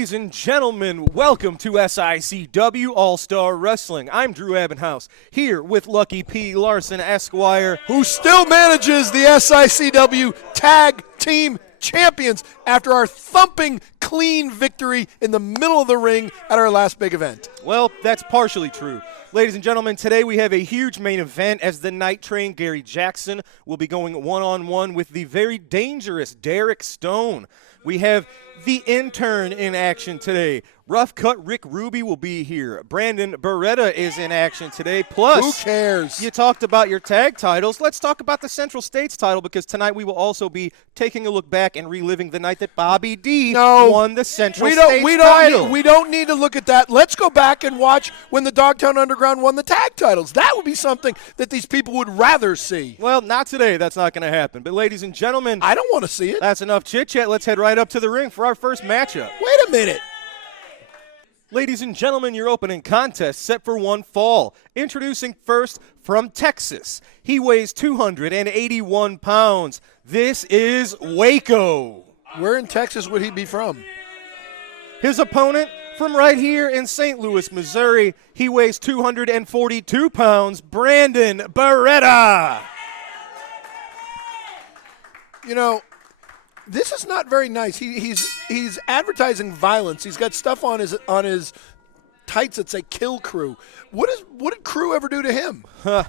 Ladies and gentlemen, welcome to SICW All-Star Wrestling. I'm Drew Abbenhouse, here with Lucky P. Larson, Esquire, who still manages the SICW Tag Team Champions after our thumping, clean victory in the middle of the ring at our last big event. Well, that's partially true. Ladies and gentlemen, today we have a huge main event as the Night Train Gary Jackson will be going one-on-one with the very dangerous Derek Stone. We have the Intern in action today. Rough Cut Rick Ruby will be here. Brandon Beretta is in action today. Plus, who cares? You talked about your tag titles. Let's talk about the Central States title, because tonight we will also be taking a look back and reliving the night that Bobby D won the Central States title. We don't need to look at that. Let's go back and watch when the Dogtown Underground won the tag titles. That would be something that these people would rather see. Well, not today. That's not going to happen. But ladies and gentlemen, I don't want to see it. That's enough chit-chat. Let's head right up to the ring for our first matchup. Wait a minute. Ladies and gentlemen, your opening contest set for one fall. Introducing first from Texas. He weighs 281 pounds. This is Waco. Where in Texas would he be from? His opponent from right here in St. Louis, Missouri. He weighs 242 pounds. Brandon Beretta. You know, this is not very nice. He's advertising violence. He's got stuff on his tights that say "Kill Crew." What did Crew ever do to him? Well,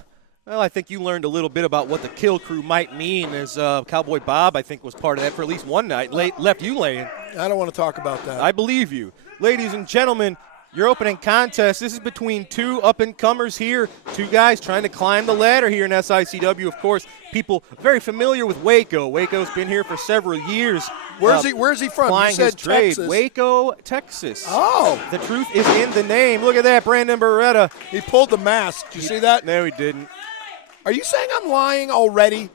I think you learned a little bit about what the Kill Crew might mean, as Cowboy Bob, I think, was part of that for at least one night. Left you laying. I don't want to talk about that. I believe you. Ladies and gentlemen, your opening contest, this is between two up-and-comers here, two guys trying to climb the ladder here in SICW. Of course, people very familiar with Waco. Waco's been here for several years. Where's he from? You said Texas. Waco, Texas. Oh. The truth is in the name. Look at that, Brandon Beretta. He pulled the mask. Did you see that? No, he didn't. Are you saying I'm lying already?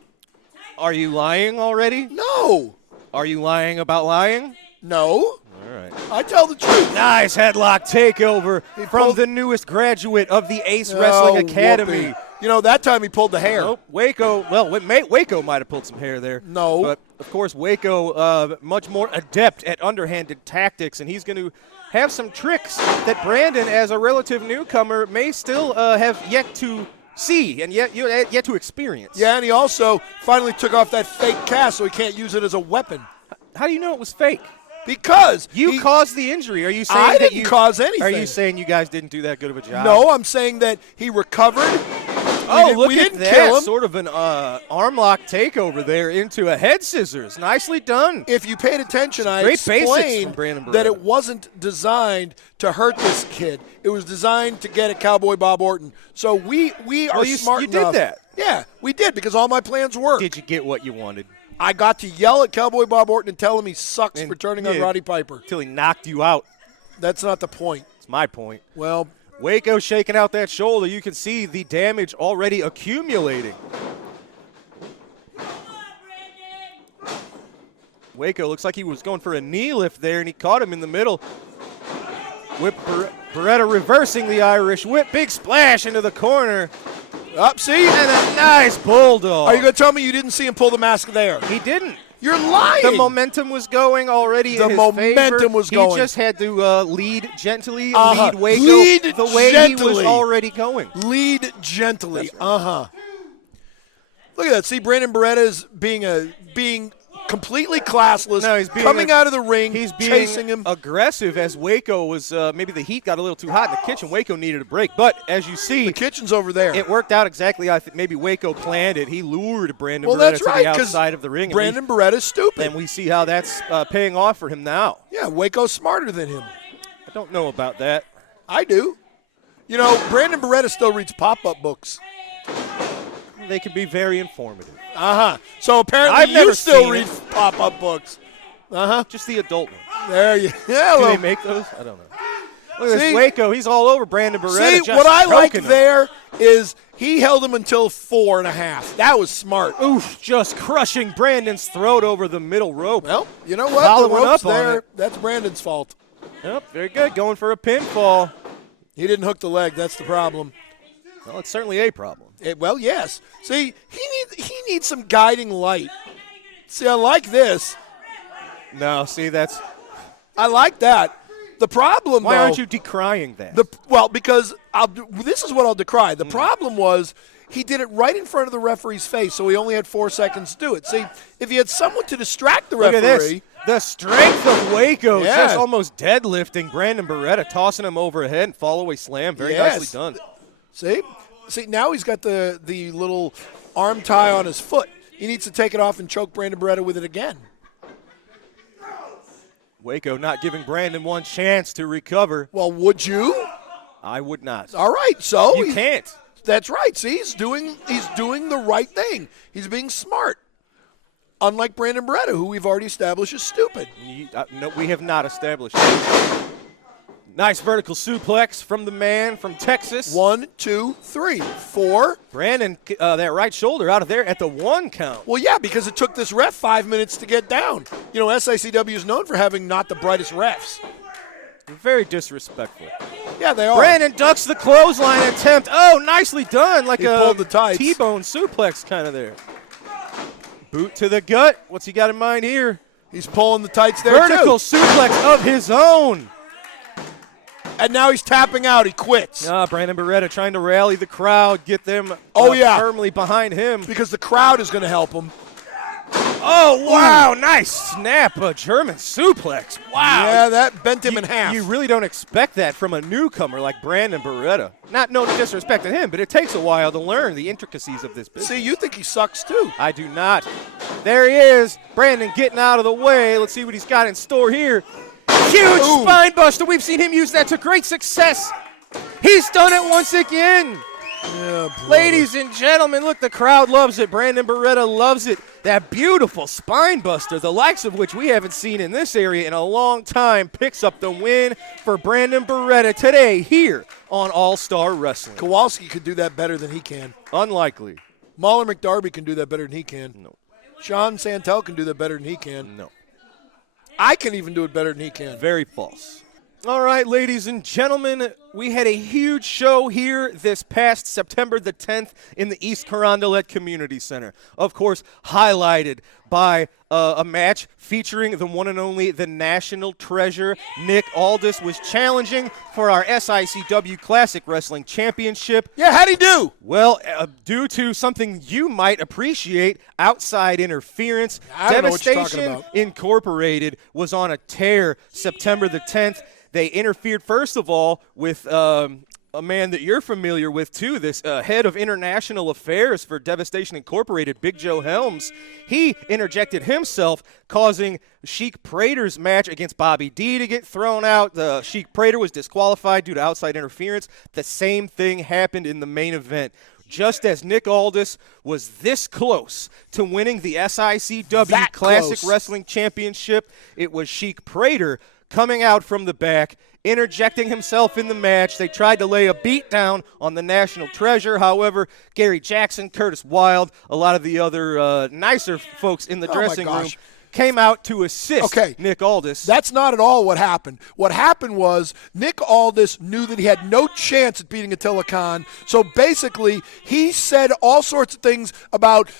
Are you lying already? No. Are you lying about lying? No. All right. I tell the truth. Nice headlock takeover from the newest graduate of the Ace Wrestling Academy. Whoopee. You know, that time he pulled the hair. Nope. Waco might have pulled some hair there. No. But, of course, Waco much more adept at underhanded tactics, and he's going to have some tricks that Brandon, as a relative newcomer, may still have yet to see and yet to experience. Yeah, and he also finally took off that fake cast so he can't use it as a weapon. How do you know it was fake? Because you caused the injury. Are you saying I that didn't cause anything? Are you saying you guys didn't do that good of a job? No, I'm saying that he recovered. Look at that. Kill him. Sort of an arm lock takeover there into a head scissors. Nicely done. If you paid attention, I great explained Beretta. that it wasn't designed to hurt this kid. It was designed to get at Cowboy Bob Orton. So we are smart enough. You did that. Yeah, we did, because all my plans worked. Did you get what you wanted? I got to yell at Cowboy Bob Orton and tell him he sucks for turning on Roddy Piper. Until he knocked you out. That's not the point. It's my point. Well, Waco shaking out that shoulder. You can see the damage already accumulating. Waco looks like he was going for a knee lift there, and he caught him in the middle. Whip Beretta reversing the Irish whip. Big splash into the corner. Up, see? And a nice bulldog. Are you going to tell me you didn't see him pull the mask there? He didn't. You're lying. The momentum was going already in his favor. The momentum was going. He just had to lead gently, lead Waco the way gently. He was already going. Lead gently. Right. Look at that. See, Brandon Beretta is being completely classless. No, he's coming out of the ring, he's being chasing him. Aggressive, as Waco was, maybe the heat got a little too hot in the kitchen. Waco needed a break. But as you see, the kitchen's over there. It worked out exactly. I think maybe Waco planned it. He lured Brandon Beretta that's to right, the outside of the ring. Brandon Beretta's stupid. And we see how that's paying off for him now. Yeah, Waco's smarter than him. I don't know about that. I do. You know, Brandon Beretta still reads pop-up books. They can be very informative. So apparently you still read pop-up books. Just the adult ones. There you go. Do they make those? I don't know. Look at this Waco. He's all over Brandon Beretta. See, what I like there is he held him until 4.5. That was smart. Oof, just crushing Brandon's throat over the middle rope. Well, you know what? Following the rope's up on there. it. That's Brandon's fault. Yep, very good. Going for a pinfall. He didn't hook the leg. That's the problem. Well, it's certainly a problem. Well, yes. See, he needs some guiding light. See, I like this. No, see, I like that. The problem, Why though, aren't you decrying that? Because this is what I'll decry. The problem was he did it right in front of the referee's face, so he only had 4 seconds to do it. See, if he had someone to distract the Look referee. at this. The strength of Waco, Yeah. just almost deadlifting Brandon Beretta, tossing him overhead and fall-away slam. Very Yes. nicely done. See, now he's got the little arm tie on his foot. He needs to take it off and choke Brandon Beretta with it again. Waco not giving Brandon one chance to recover. Well, would you? I would not. All right, so You can't. That's right. See, he's doing the right thing. He's being smart. Unlike Brandon Beretta, who we've already established is stupid. No, we have not established that. Nice vertical suplex from the man from Texas. 1, 2, 3, 4. Brandon, that right shoulder out of there at the 1 count. Well, yeah, because it took this ref 5 minutes to get down. You know, SICW is known for having not the brightest refs. Very disrespectful. Yeah, they are. Brandon ducks the clothesline attempt. Oh, nicely done. Like He a pulled the tights. T-bone suplex kind of there. Boot to the gut. What's he got in mind here? He's pulling the tights there, Vertical too. suplex of his own. And now he's tapping out. He quits. Brandon Beretta trying to rally the crowd, get them firmly behind him. Because the crowd is going to help him. Oh, wow, nice snap, a German suplex. Wow. Yeah, that bent him in half. You really don't expect that from a newcomer like Brandon Beretta. No disrespect to him, but it takes a while to learn the intricacies of this business. See, you think he sucks too. I do not. There he is, Brandon getting out of the way. Let's see what he's got in store here. Huge spine buster. We've seen him use that to great success. He's done it once again. Yeah, Ladies and gentlemen, look, the crowd loves it. Brandon Beretta loves it. That beautiful spine buster, the likes of which we haven't seen in this area in a long time, picks up the win for Brandon Beretta today here on All-Star Wrestling. Kowalski could do that better than he can. Unlikely. Mahler McDarby can do that better than he can. No. Sean Santel can do that better than he can. No. I can even do it better than he can. Very false. All right, ladies and gentlemen, we had a huge show here this past September the 10th in the East Carondelet Community Center. Of course, highlighted by a match featuring the one and only, the national treasure. Nick Aldis was challenging for our SICW Classic Wrestling Championship. Yeah, how'd he do? Well, due to something you might appreciate, outside interference, I don't know what you're talking Devastation about. Incorporated was on a tear September the 10th. They interfered, first of all, with a man that you're familiar with, too, this head of international affairs for Devastation Incorporated, Big Joe Helms. He interjected himself, causing Sheik Prater's match against Bobby D to get thrown out. The Sheik Prater was disqualified due to outside interference. The same thing happened in the main event. Just as Nick Aldis was this close to winning the SICW Classic Wrestling Championship, it was Sheik Prater coming out from the back, interjecting himself in the match. They tried to lay a beat down on the national treasure. However, Gary Jackson, Curtis Wilde, a lot of the other nicer folks in the dressing room came out to assist Nick Aldis. That's not at all what happened. What happened was Nick Aldis knew that he had no chance at beating Attila Khan. So basically, he said all sorts of things about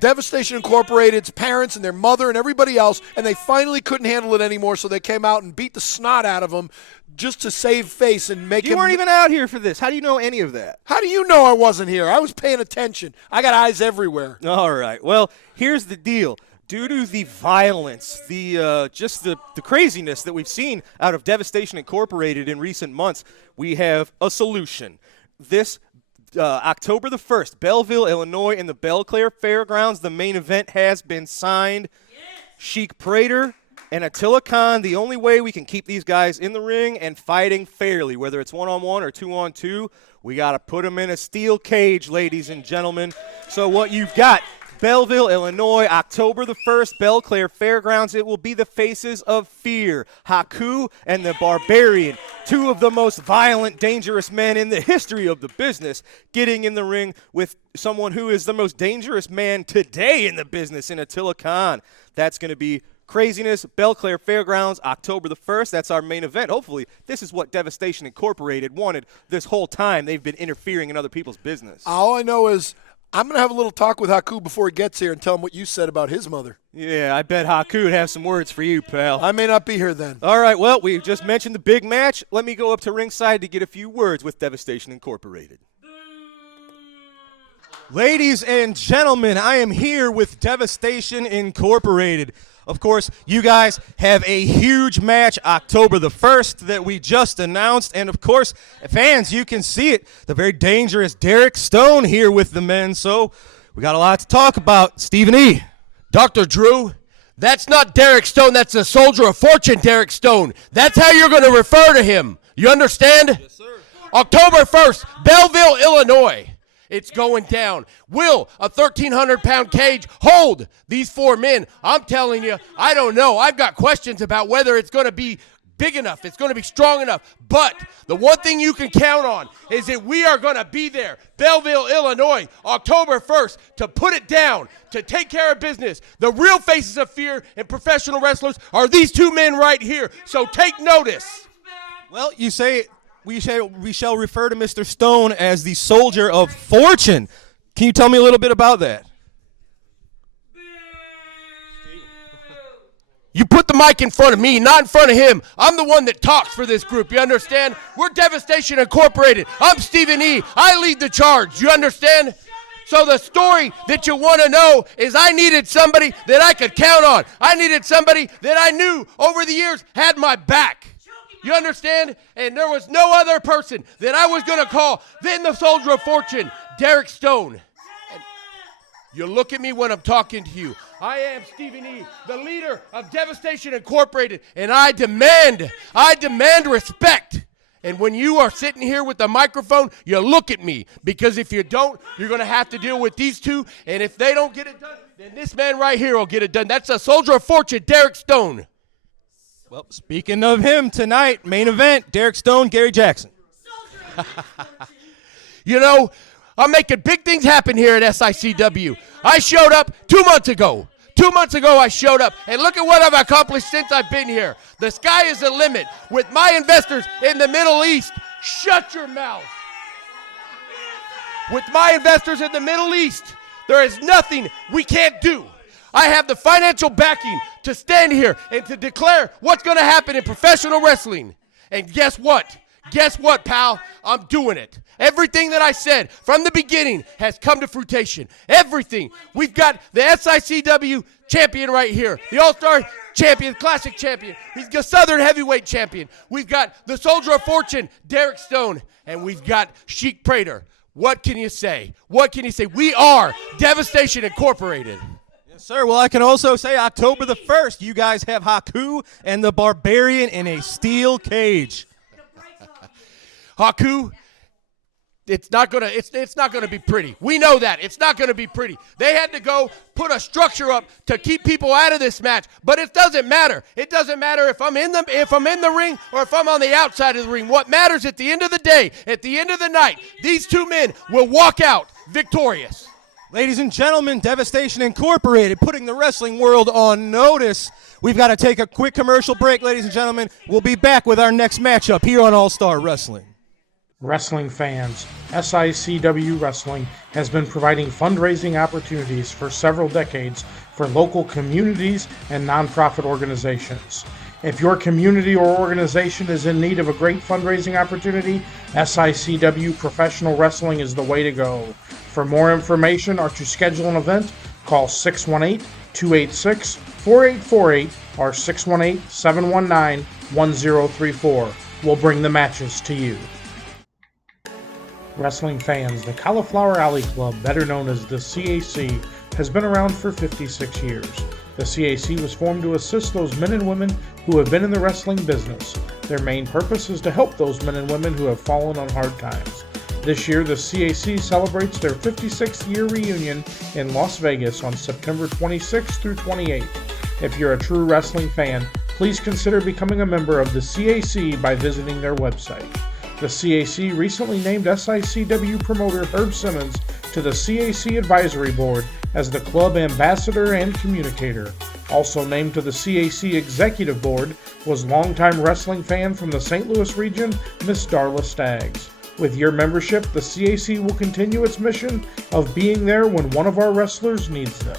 Devastation Incorporated's parents and their mother and everybody else, and they finally couldn't handle it anymore, so they came out and beat the snot out of him just to save face and make him. You weren't even out here for this. How do you know any of that? How do you know I wasn't here? I was paying attention. I got eyes everywhere. All right. Well, here's the deal. Due to the violence, just the craziness that we've seen out of Devastation Incorporated in recent months, we have a solution. This October the 1st, Belleville, Illinois, in the Belclaire Fairgrounds, the main event has been signed. Sheik Prater and Attila Khan, the only way we can keep these guys in the ring and fighting fairly, whether it's one-on-one or two-on-two, we got to put them in a steel cage, ladies and gentlemen. So what you've got, Belleville, Illinois, October the 1st, Belclaire Fairgrounds. It will be the Faces of Fear, Haku and the Barbarian, two of the most violent, dangerous men in the history of the business, getting in the ring with someone who is the most dangerous man today in the business, in Attila Khan. That's going to be craziness. Belclaire Fairgrounds, October the 1st. That's our main event. Hopefully, this is what Devastation Incorporated wanted this whole time. They've been interfering in other people's business. All I know is I'm going to have a little talk with Haku before he gets here and tell him what you said about his mother. Yeah, I bet Haku would have some words for you, pal. I may not be here then. All right, well, we just mentioned the big match. Let me go up to ringside to get a few words with Devastation Incorporated. Ladies and gentlemen, I am here with Devastation Incorporated. Of course, you guys have a huge match October the 1st that we just announced. And, of course, fans, you can see it. The very dangerous Derek Stone here with the men. So we got a lot to talk about. Stephen E. Dr. Drew, that's not Derek Stone. That's the Soldier of Fortune, Derek Stone. That's how you're going to refer to him. You understand? Yes, sir. October 1st, Belleville, Illinois. It's going down. Will a 1,300-pound cage hold these 4 men? I'm telling you, I don't know. I've got questions about whether it's going to be big enough. It's going to be strong enough. But the one thing you can count on is that we are going to be there, Belleville, Illinois, October 1st, to put it down, to take care of business. The real faces of fear in professional wrestlers are these 2 men right here. So take notice. Well, you say we shall refer to Mr. Stone as the Soldier of Fortune. Can you tell me a little bit about that? You put the mic in front of me, not in front of him. I'm the one that talks for this group, you understand? We're Devastation Incorporated. I'm Stephen E. I lead the charge, you understand? So the story that you want to know is I needed somebody that I could count on. I needed somebody that I knew over the years had my back. You understand? And there was no other person that I was going to call than the Soldier of Fortune, Derek Stone. And you look at me when I'm talking to you. I am Stephen E., the leader of Devastation Incorporated, and I demand respect. And when you are sitting here with the microphone, you look at me, because if you don't, you're going to have to deal with these 2, and if they don't get it done, then this man right here will get it done. That's the Soldier of Fortune, Derek Stone. Well, speaking of him, tonight, main event, Derek Stone, Gary Jackson. You know, I'm making big things happen here at SICW. I showed up 2 months ago. 2 months ago I showed up, and look at what I've accomplished since I've been here. The sky is the limit. With my investors in the Middle East, shut your mouth. With my investors in the Middle East, there is nothing we can't do. I have the financial backing to stand here and to declare what's going to happen in professional wrestling. And guess what? Guess what, pal? I'm doing it. Everything that I said from the beginning has come to fruition. Everything. We've got the SICW champion right here, the All-Star champion, classic champion. He's the Southern Heavyweight champion. We've got the Soldier of Fortune, Derek Stone, and we've got Sheik Prater. What can you say? What can you say? We are Devastation Incorporated. Yes, sir. Well, I can also say October the 1st, you guys have Haku and the Barbarian in a steel cage. Haku, it's not gonna be pretty. We know that. It's not gonna be pretty. They had to go put a structure up to keep people out of this match, but it doesn't matter. It doesn't matter if I'm in the ring or if I'm on the outside of the ring. What matters at the end of the day, at the end of the night, these 2 men will walk out victorious. Ladies and gentlemen, Devastation Incorporated, putting the wrestling world on notice. We've got to take a quick commercial break, ladies and gentlemen. We'll be back with our next matchup here on All Star Wrestling. Wrestling fans, SICW Wrestling has been providing fundraising opportunities for several decades for local communities and nonprofit organizations. If your community or organization is in need of a great fundraising opportunity, SICW Professional Wrestling is the way to go. For more information or to schedule an event, call 618-286-4848 or 618-719-1034. We'll bring the matches to you. Wrestling fans, the Cauliflower Alley Club, better known as the CAC, has been around for 56 years. The CAC was formed to assist those men and women who have been in the wrestling business. Their main purpose is to help those men and women who have fallen on hard times. This year, the CAC celebrates their 56th year reunion in Las Vegas on September 26th through 28th. If you're a true wrestling fan, please consider becoming a member of the CAC by visiting their website. The CAC recently named SICW promoter Herb Simmons to the CAC Advisory Board as the club ambassador and communicator. Also named to the CAC Executive Board was longtime wrestling fan from the St. Louis region, Miss Darla Staggs. With your membership, the CAC will continue its mission of being there when one of our wrestlers needs them.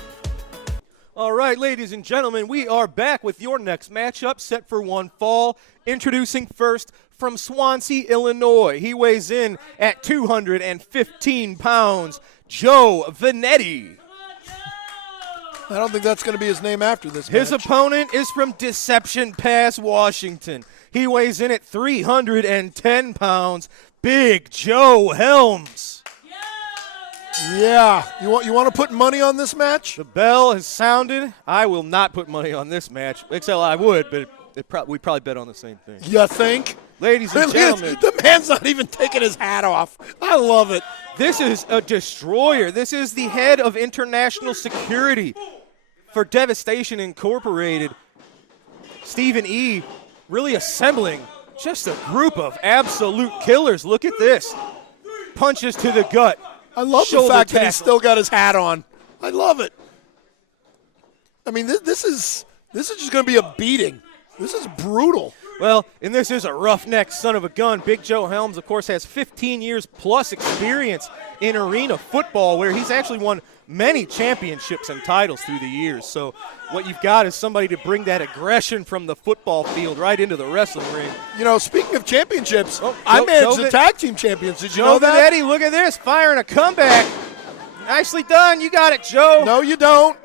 All right, ladies and gentlemen, we are back with your next matchup set for one fall. Introducing first from Swansea, Illinois. He weighs in at 215 pounds, Joe Venetti. I don't think that's going to be his name after this His match. opponent is from Deception Pass, Washington. He weighs in at 310 pounds, Big Joe Helms. Yeah. You want to put money on this match? The bell has sounded. I will not put money on this match. Except I would, but we'd probably bet on the same thing. You think? Ladies and gentlemen, The man's not even taking his hat off. I love it. this is a destroyer. This is the head of international security for Devastation Incorporated. Stephen E. really assembling just a group of absolute killers. Look at this. Punches to the gut. I love the Shoulder fact that tackle. he's still got his hat on. I love it. I mean, this is just going to be a beating. This is brutal. Well, and this is a roughneck son of a gun. Big Joe Helms, of course, has 15 years plus experience in arena football, where he's actually won many championships and titles through the years. So what you've got is somebody to bring that aggression from the football field right into the wrestling ring. You know, speaking of championships, Oh, I Joe- managed Joe the tag team champions. Did you Joe know that? Venetti, look at this, firing a comeback. Nicely done. You got it, Joe. No, you don't.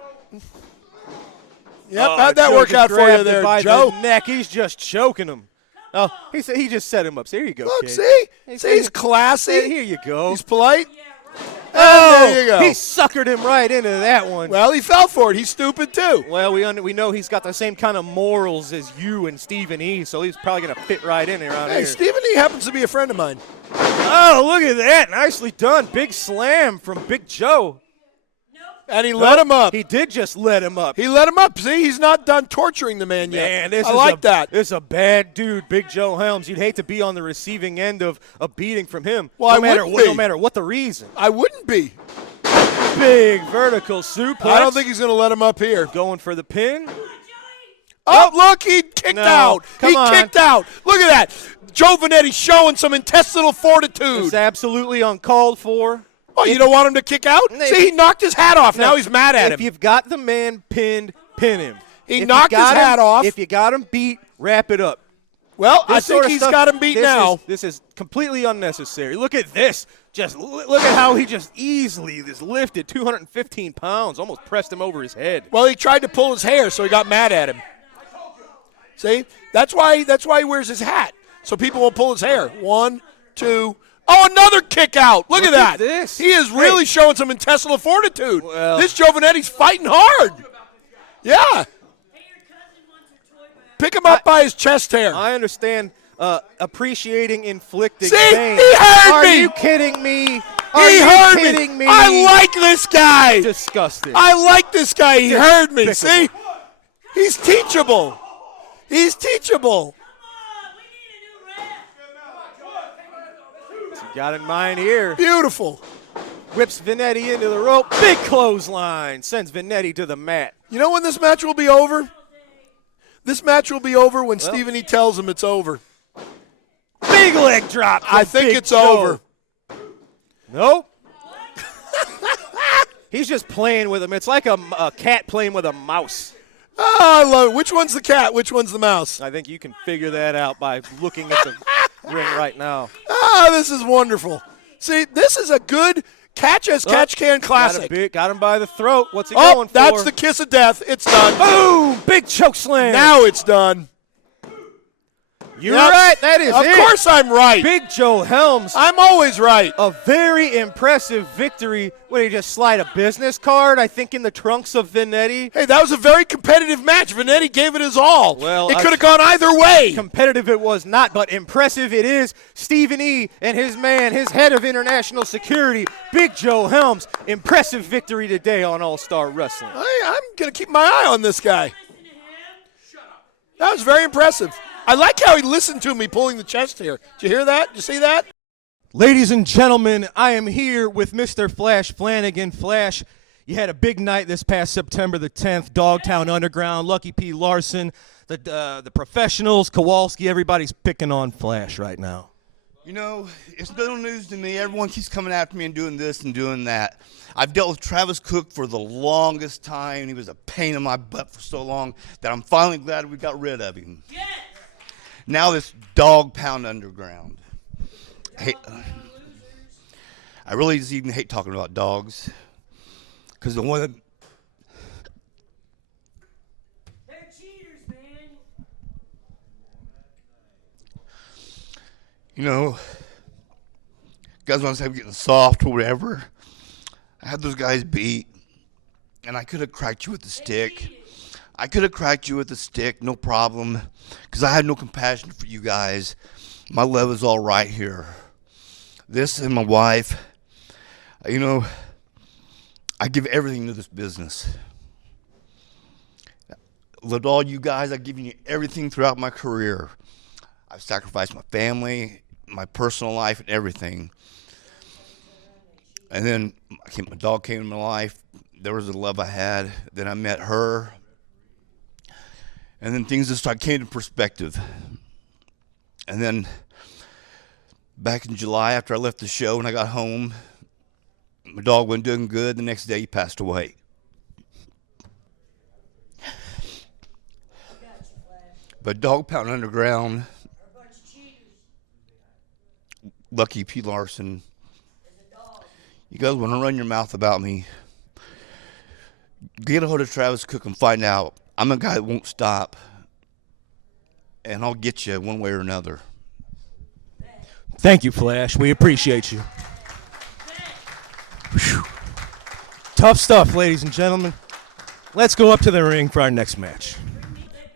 Yep, Oh, how'd that Joe work just out for you grabbed it there, by Joe? the neck. He's just choking him. Oh, he just set him up. So here you go, Look, kid. see? Hey, See, he's classy. Here you go. He's polite. Oh, there you go. he suckered him right into that one. Well, he fell for it. He's stupid, too. Well, we know he's got the same kind of morals as you and Stephen E., so he's probably going to fit right in around Hey, here. Stephen E. happens to be a friend of mine. Oh, look at that. Nicely done. Big slam from Big Joe. And he let him up. He did just let him up. He let him up. See, he's not done torturing the man yet. Man, this I is like that. This is a bad dude, Big Joe Helms. You'd hate to be on the receiving end of a beating from him. Well, no matter wouldn't what, be. no matter what the reason. I wouldn't be. Big vertical suplex. I don't think he's going to let him up here. Going for the pin. Oh, look, he kicked No, out. come He on. kicked out. Look at that. Joe Venetti showing some intestinal fortitude. It's absolutely uncalled for. Oh, you don't want him to kick out? No, See, he knocked his hat off. Now No, he's mad at If him. you've got the man pinned, pin him. He If you knocked his got him- hat off. If you got him beat, wrap it up. Well, I This think sort of he's stuff- got him beat this now. This is completely unnecessary. Look at this. Just look at how he just easily just lifted 215 pounds, almost pressed him over his head. Well, he tried to pull his hair, so he got mad at him. See? That's why he wears his hat, so people won't pull his hair. 1, 2. Oh, another kick out. Look at that. this. He is really showing some intestinal fortitude. Well- This Joe Venetti's fighting hard. Yeah. Pick him up by his chest hair. I understand appreciating inflicting See? pain. He heard Are me. you kidding me? Are He you heard kidding me? I like this guy. Disgusting. I like this guy. He heard me. See? Despicable. He's teachable. He's teachable. You got in mind here. Beautiful. Whips Venetti into the rope. Big clothesline. Sends Venetti to the mat. You know when this match will be over? This match will be over when Stephen E. tells him it's over. Big leg drop. I from think Big it's Joe. over. Nope. He's just playing with him. It's like a cat playing with a mouse. Oh, I love it. Which one's the cat? Which one's the mouse? I think you can figure that out by looking at the ring right now. Ah, this is wonderful. See, this is a good catch-as-catch-can classic. Got him by the throat. What's he Oh, going for? that's the kiss of death. It's done. Boom! Big choke slam. Now it's done. You're Yep. right. That is Of it. course I'm right. Big Joe Helms. I'm always right. A very impressive victory. What, did he just slide a business card, I think, in the trunks of Venetti? Hey, that was a very competitive match. Venetti gave it his all. Well, it could have gone either way. Competitive it was not, but impressive it is. Stephen E. and his man, his head of international security, Big Joe Helms. Impressive victory today on All-Star Wrestling. I'm going to keep my eye on this guy. That was very impressive. I like how he listened to me pulling the chest hair. Did you hear that? Did you see that? Ladies and gentlemen, I am here with Mr. Flash Flanagan. Flash, you had a big night this past September the 10th, Dogtown Underground, Lucky P. Larson, the professionals, Kowalski, everybody's picking on Flash right now. You know, it's no news to me. Everyone keeps coming after me and doing this and doing that. I've dealt with Travis Cook for the longest time. He was a pain in my butt for so long that I'm finally glad we got rid of him. Yes. Now this dog pound underground. I really just even hate talking about dogs because the one that they're cheaters, man. You know, guys want to say I'm getting soft or whatever. I had those guys beat, and I could have cracked you with the stick. I could have cracked you with the stick, no problem, because I had no compassion for you guys. My love is all right here. This and my wife, you know, I give everything to this business. Loved all you guys. I've given you everything throughout my career. I've sacrificed my family, my personal life, and everything. And then my dog came into my life. There was the love I had. Then I met her. And then things just came to perspective. And then back in July, after I left the show and I got home, my dog wasn't doing good. The next day, he passed away. But Dog Pound Underground, Lucky P. Larson, you guys want to run your mouth about me, get a hold of Travis Cook and find out. I'm a guy that won't stop, and I'll get you one way or another. Thank you, Flash. We appreciate you. Whew. Tough stuff, ladies and gentlemen. Let's go up to the ring for our next match.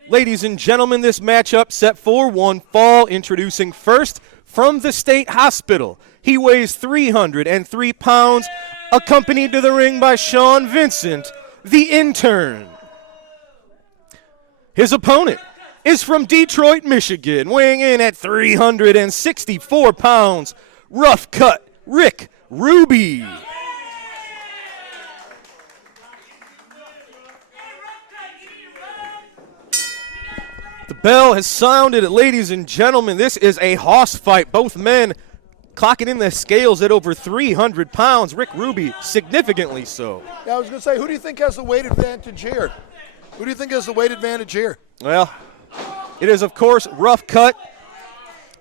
Ladies and gentlemen, this matchup set for one fall. Introducing first from the State Hospital. He weighs 303 pounds, accompanied to the ring by Sean Vincent, the Intern. His opponent is from Detroit, Michigan, weighing in at 364 pounds, rough cut Rick Ruby. The bell has sounded, ladies and gentlemen. This is a hoss fight. Both men clocking in the scales at over 300 pounds. Rick Ruby significantly so. Yeah, I was going to say, who do you think has the weight advantage here? Who do you think has the weight advantage here? Well, it is, of course, rough cut.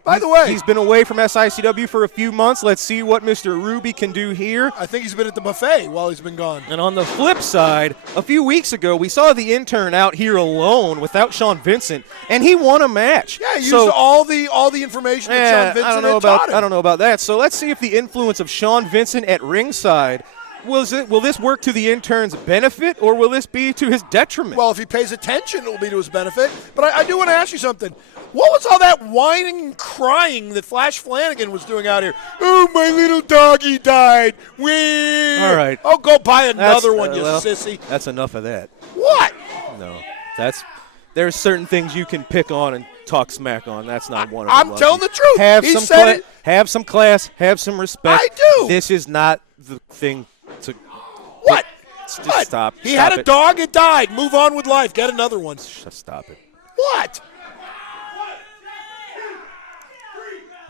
By the way, he's been away from SICW for a few months. Let's see what Mr. Ruby can do here. I think he's been at the buffet while he's been gone. And on the flip side, a few weeks ago, we saw the Intern out here alone without Sean Vincent, and he won a match. Yeah, he used all the information that Sean Vincent had taught him. I don't know about that. So let's see if the influence of Sean Vincent at ringside, will this work to the Intern's benefit, or will this be to his detriment? Well, if he pays attention, it will be to his benefit. But I do want to ask you something. What was all that whining and crying that Flash Flanagan was doing out here? Oh, my little doggy died. Wee. All right. Oh, go buy another one, you sissy. That's enough of that. What? No, there's certain things you can pick on and talk smack on. That's not one of them. I'm telling the truth. Have some class, have some respect. I do. This is not the thing to. What? Just what? stop. He had a dog, it died. Move on with life. Get another one. Just stop it. What?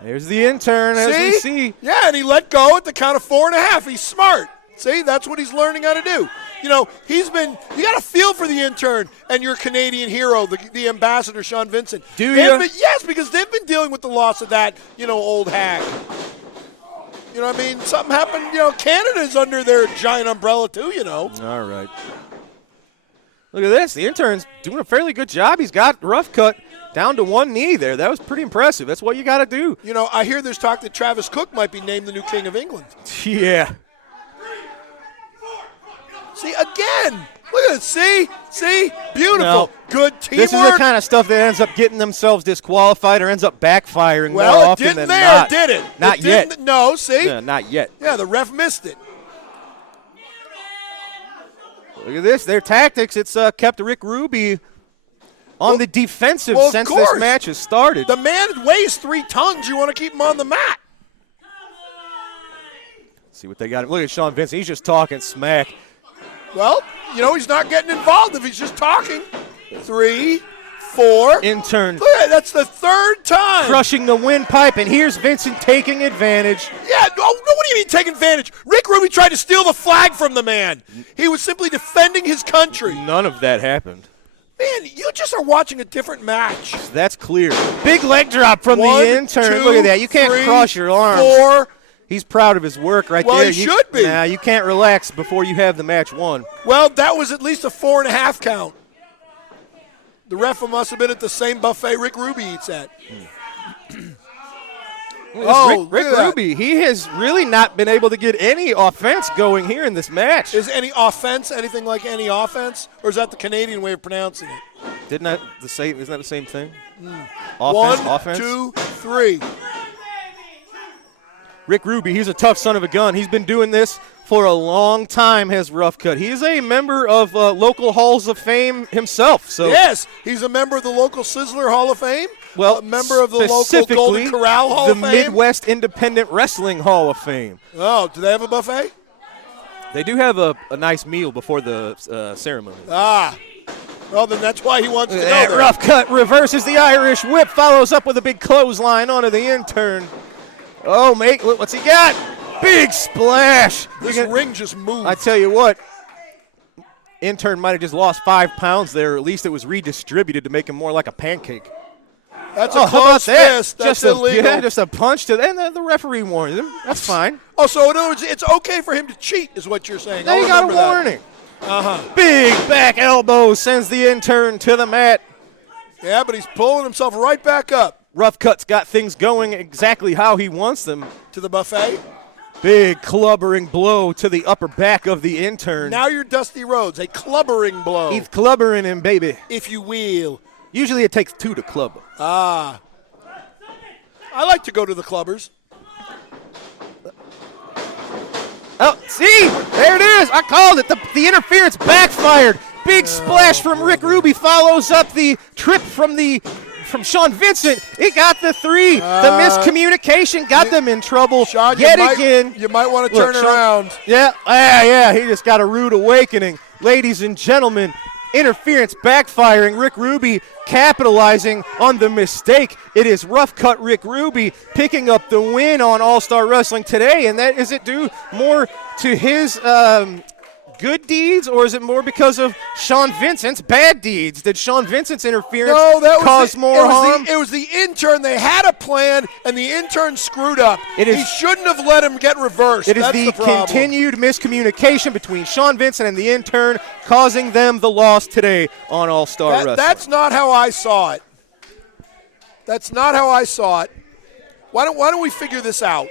There's the Intern, as we see. Yeah, and he let go at the count of 4.5. He's smart. See, that's what he's learning how to do. You know, you got to feel for the Intern and your Canadian hero, the ambassador, Sean Vincent. Do you? Yes, because they've been dealing with the loss of that, old hag. You know what I mean? Something happened, Canada's under their giant umbrella too, All right. Look at this. The Intern's doing a fairly good job. He's got rough cut down to one knee there. That was pretty impressive. That's what you got to do. I hear there's talk that Travis Cook might be named the new King of England. Yeah. See, again. Look at it. See? Beautiful. No, good teamwork. This is the kind of stuff that ends up getting themselves disqualified or ends up backfiring more well, often it than didn't there, not. did it? Not yet. No, see? Yeah, not yet. Yeah, the ref missed it. Look at this. Their tactics, it's kept Rick Ruby on the defensive since this match has started. The man weighs 3 tons. You want to keep him on the mat. See what they got. Look at Sean Vincent. He's just talking smack. Well, he's not getting involved if he's just talking. 3, 4. Intern Look at that's the 3rd time. crushing the windpipe, and here's Vincent taking advantage. Yeah, no, what do you mean take advantage? Rick Ruby tried to steal the flag from the man. He was simply defending his country. None of that happened. Man, you just are watching a different match. That's clear. Big leg drop from 1, the Intern. 2, Look at that. You can't 3, cross your arms. 4. He's proud of his work right Well, there. he should be. Nah, you can't relax before you have the match won. Well, that was at least a 4.5 count. The ref must have been at the same buffet Rick Ruby eats at. Rick look at that. Ruby, he has really not been able to get any offense going here in this match. Is any offense anything like any offense, or is that the Canadian way of pronouncing it? Isn't that the same thing? One, Offense? 2, 3. Rick Ruby, he's a tough son of a gun. He's been doing this for a long time, has Rough Cut. He is a member of local halls of fame himself. So Yes, he's a member of the local Sizzler Hall of Fame. well, a member of the local specifically Golden Corral Hall the of Fame. Midwest Independent Wrestling Hall of Fame. Oh, do they have a buffet? They do have a nice meal before the ceremony. Ah. Well, then that's why he wants to go That there. Rough Cut reverses the Irish whip, follows up with a big clothesline onto the Intern. Oh, mate, what's he got? Big splash. This ring just moved. I tell you what, Intern might have just lost 5 pounds there. At least it was redistributed to make him more like a pancake. That's Oh, a how about close that? fist. That's Just illegal. just a punch to, and the referee warned him. That's fine. Oh, so in other words, it's okay for him to cheat, is what you're saying. Now I'll you got a remember that. warning. Uh-huh. Big back elbow sends the Intern to the mat. Yeah, but he's pulling himself right back up Rough Cut's got things going exactly how he wants them. to the buffet. Big clubbering blow to the upper back of the Intern. Now you're Dusty Rhodes, a clubbering blow, He's clubbering him, baby. if you will. Usually it takes 2 to club. Ah. I like to go to the clubbers. Oh, see? There it is. I called it. The interference backfired. Big splash from Rick Ruby follows up the trip from Sean Vincent. It got the 3. The miscommunication got them in trouble Sean, yet you again. You might want to Look, turn Sean- around. Yeah, he just got a rude awakening. Ladies and gentlemen, interference backfiring. Rick Ruby capitalizing on the mistake. It is Rough Cut Rick Ruby picking up the win on All-Star Wrestling today, and that is it due more to his good deeds, or is it more because of Sean Vincent's bad deeds? Did Sean Vincent's interference cause more harm? It was the Intern. They had a plan, and the Intern screwed up. It is- he shouldn't have let him get reversed. It is That's the the problem. continued miscommunication between Sean Vincent and the Intern causing them the loss today on All-Star Wrestling. That's not how I saw it. That's not how I saw it. Why don't we figure this out?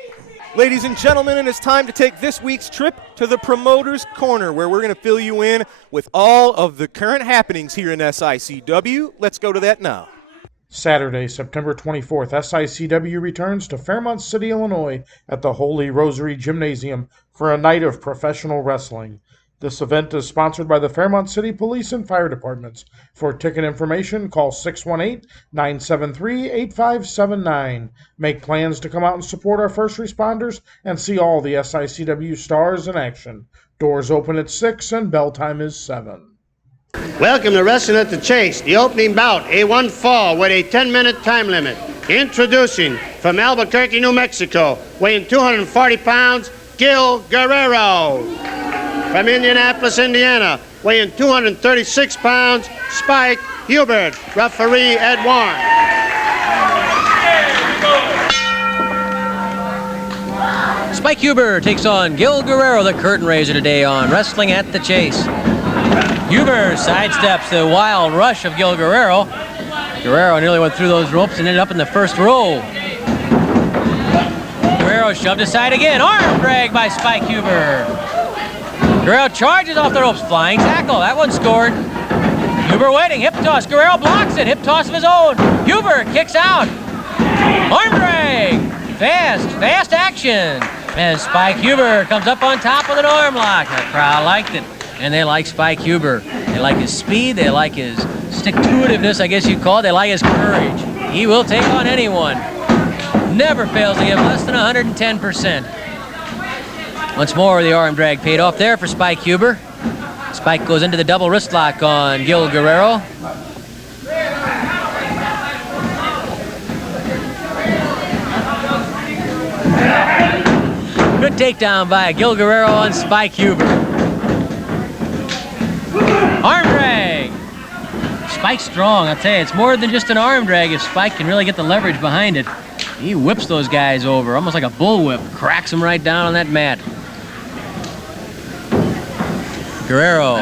Ladies and gentlemen, it is time to take this week's trip to the Promoter's Corner, where we're going to fill you in with all of the current happenings here in SICW. Let's go to that now. Saturday, September 24th, SICW returns to Fairmont City, Illinois at the Holy Rosary Gymnasium for a night of professional wrestling. This event is sponsored by the Fairmont City Police and Fire Departments. For ticket information, call 618-973-8579. Make plans to come out and support our first responders and see all the SICW stars in action. Doors open at 6 and bell time is 7. Welcome to Wrestling at the Chase, the opening bout, A1 fall with a 10-minute time limit. Introducing from Albuquerque, New Mexico, weighing 240 pounds, Gil Guerrero. From Indianapolis, Indiana, weighing 236 pounds, Spike Hubert. Referee Ed Warren. Spike Huber takes on Gil Guerrero, the curtain raiser, today on Wrestling at the Chase. Huber sidesteps the wild rush of Gil Guerrero. Guerrero nearly went through those ropes and ended up in the first row. Guerrero shoved aside again. Arm drag by Spike Huber. Guerrero charges off the ropes. Flying tackle. That one scored. Huber waiting. Hip toss. Guerrero blocks it. Hip toss of his own. Huber kicks out. Arm drag. Fast action. And Spike Huber comes up on top with an arm lock. The crowd liked it. And they like Spike Huber. They like his speed. They like his stick-to-itiveness, I guess you'd call it. They like his courage. He will take on anyone. Never fails to give less than 110%. Once more, the arm drag paid off there for Spike Huber. Spike goes into the double wrist lock on Gil Guerrero. Good takedown by Gil Guerrero on Spike Huber. Arm drag. Spike's strong, I'll tell you. It's more than just an arm drag if Spike can really get the leverage behind it. He whips those guys over, almost like a bullwhip. Cracks them right down on that mat. Guerrero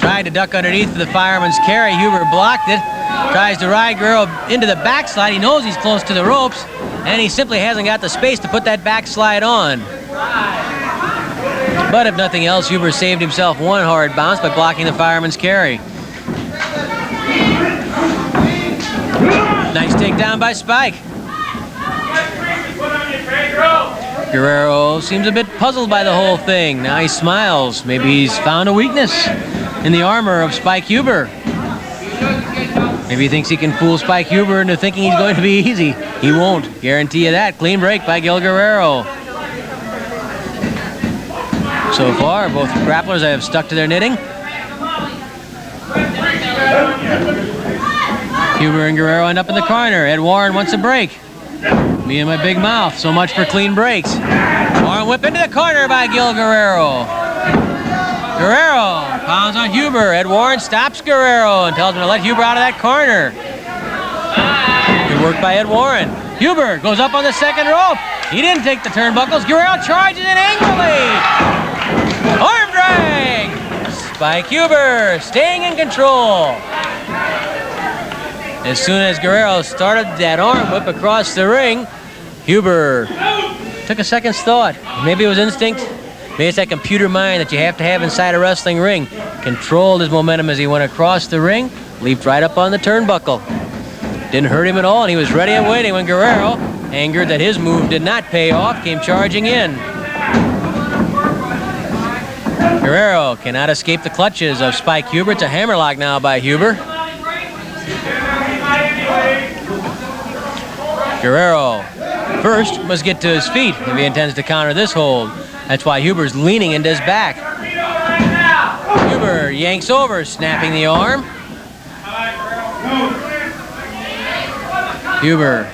tried to duck underneath the fireman's carry. Huber blocked it. Tries to ride Guerrero into the backslide. He knows he's close to the ropes, and he simply hasn't got the space to put that backslide on. But if nothing else, Huber saved himself one hard bounce by blocking the fireman's carry. Nice takedown by Spike. Guerrero seems a bit puzzled by the whole thing. Now he smiles. Maybe he's found a weakness in the armor of Spike Huber. Maybe he thinks he can fool Spike Huber into thinking he's going to be easy. He won't. Guarantee you that. Clean break by Gil Guerrero. So far, both grapplers have stuck to their knitting. Huber and Guerrero end up in the corner. Ed Warren wants a break. Me and my big mouth. So much for clean breaks. Warren whip into the corner by Gil Guerrero. Guerrero pounds on Huber. Ed Warren stops Guerrero and tells him to let Huber out of that corner. Good work by Ed Warren. Huber goes up on the second rope. He didn't take the turnbuckles. Guerrero charges in angrily. Arm drag. Spike Huber staying in control. As soon as Guerrero started that arm whip across the ring, Huber took a second's thought. Maybe it was instinct. Maybe it's that computer mind that you have to have inside a wrestling ring. Controlled his momentum as he went across the ring, leaped right up on the turnbuckle. Didn't hurt him at all, and he was ready and waiting when Guerrero, angered that his move did not pay off, came charging in. Guerrero cannot escape the clutches of Spike Huber. It's a hammerlock now by Huber. Guerrero first must get to his feet if he intends to counter this hold. That's why Huber's leaning into his back. Huber yanks over, snapping the arm. Huber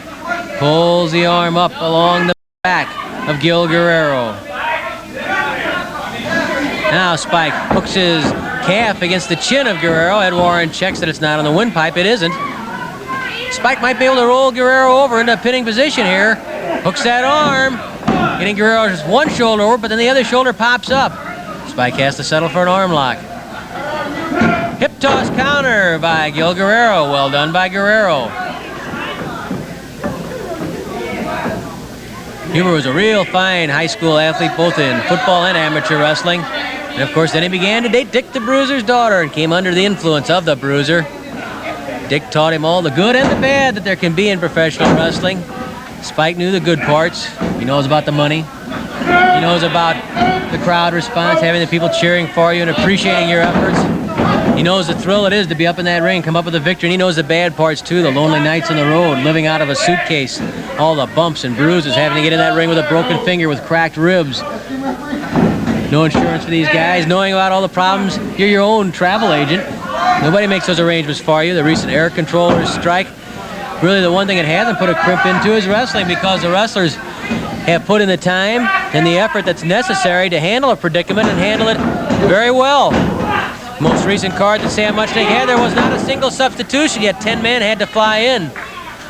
pulls the arm up along the back of Gil Guerrero. Now Spike hooks his calf against the chin of Guerrero. Ed Warren checks that it's not on the windpipe. It isn't. Spike might be able to roll Guerrero over into a pinning position here. Hooks that arm, getting Guerrero's one shoulder over, but then the other shoulder pops up. Spike has to settle for an arm lock. Hip toss counter by Gil Guerrero. Well done by Guerrero. Huber was a real fine high school athlete, both in football and amateur wrestling. And of course, then he began to date Dick the Bruiser's daughter and came under the influence of the Bruiser. Dick taught him all the good and the bad that there can be in professional wrestling. Spike knew the good parts. He knows about the money. He knows about the crowd response, having the people cheering for you and appreciating your efforts. He knows the thrill it is to be up in that ring, come up with a victory, and he knows the bad parts too, the lonely nights on the road, living out of a suitcase, all the bumps and bruises, having to get in that ring with a broken finger, with cracked ribs. No insurance for these guys, knowing about all the problems. You're your own travel agent. Nobody makes those arrangements for you. The recent air controllers strike, really the one thing it hasn't put a crimp into is wrestling, because the wrestlers have put in the time and the effort that's necessary to handle a predicament and handle it very well. Most recent card that Sam Muchnick had, there was not a single substitution, yet 10 men had to fly in.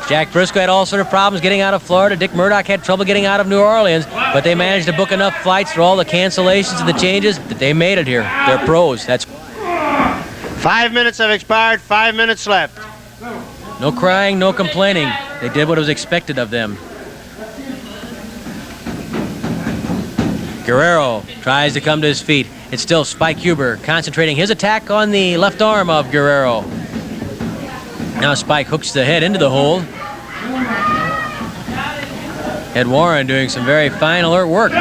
Jack Briscoe had all sort of problems getting out of Florida. Dick Murdoch had trouble getting out of New Orleans, but they managed to book enough flights for all the cancellations and the changes that they made it here. They're pros. That's 5 minutes have expired, 5 minutes left. no crying, no complaining. They did what was expected of them. Guerrero tries to come to his feet. It's still Spike Huber concentrating his attack on the left arm of Guerrero. Now Spike hooks the head into the hold. Ed Warren doing some very fine alert work.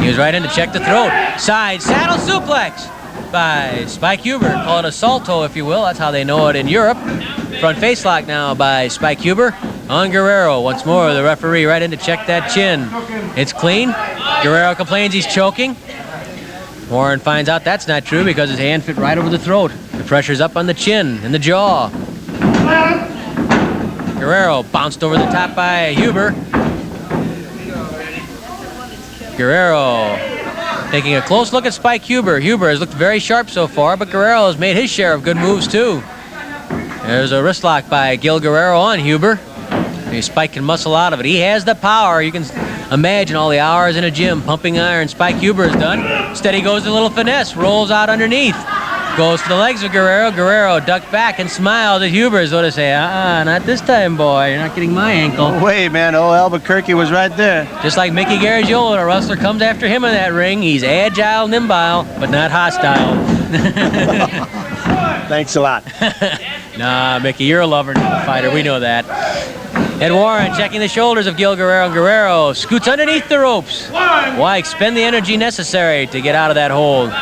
He was right in to check the throat. Side saddle suplex by Spike Huber. Call it a salto, if you will. That's how they know it in Europe. Front face lock now by Spike Huber on Guerrero. Once more, the referee right in to check that chin. It's clean. Guerrero complains he's choking. Warren finds out that's not true because his hand fit right over the throat. The pressure's up on the chin and the jaw. Guerrero bounced over the top by Huber. Guerrero taking a close look at Spike Huber. Huber has looked very sharp so far, but Guerrero has made his share of good moves too. There's a wrist lock by Gil Guerrero on Huber. Spike can muscle out of it. He has the power. You can imagine all the hours in a gym pumping iron Spike Huber has done. Instead he goes to a little finesse, rolls out underneath. Goes to the legs of Guerrero. Guerrero ducked back and smiled at Huber as though to say, not this time, boy. You're not getting my ankle. Wait, man. Old Albuquerque was right there. Just like Mickey Garagiola, when a wrestler comes after him in that ring, he's agile, nimble, but not hostile. Thanks a lot. Nah, Mickey, you're a lover, not a fighter. We know that. Ed Warren checking the shoulders of Gil Guerrero. Guerrero scoots underneath the ropes. Why expend the energy necessary to get out of that hold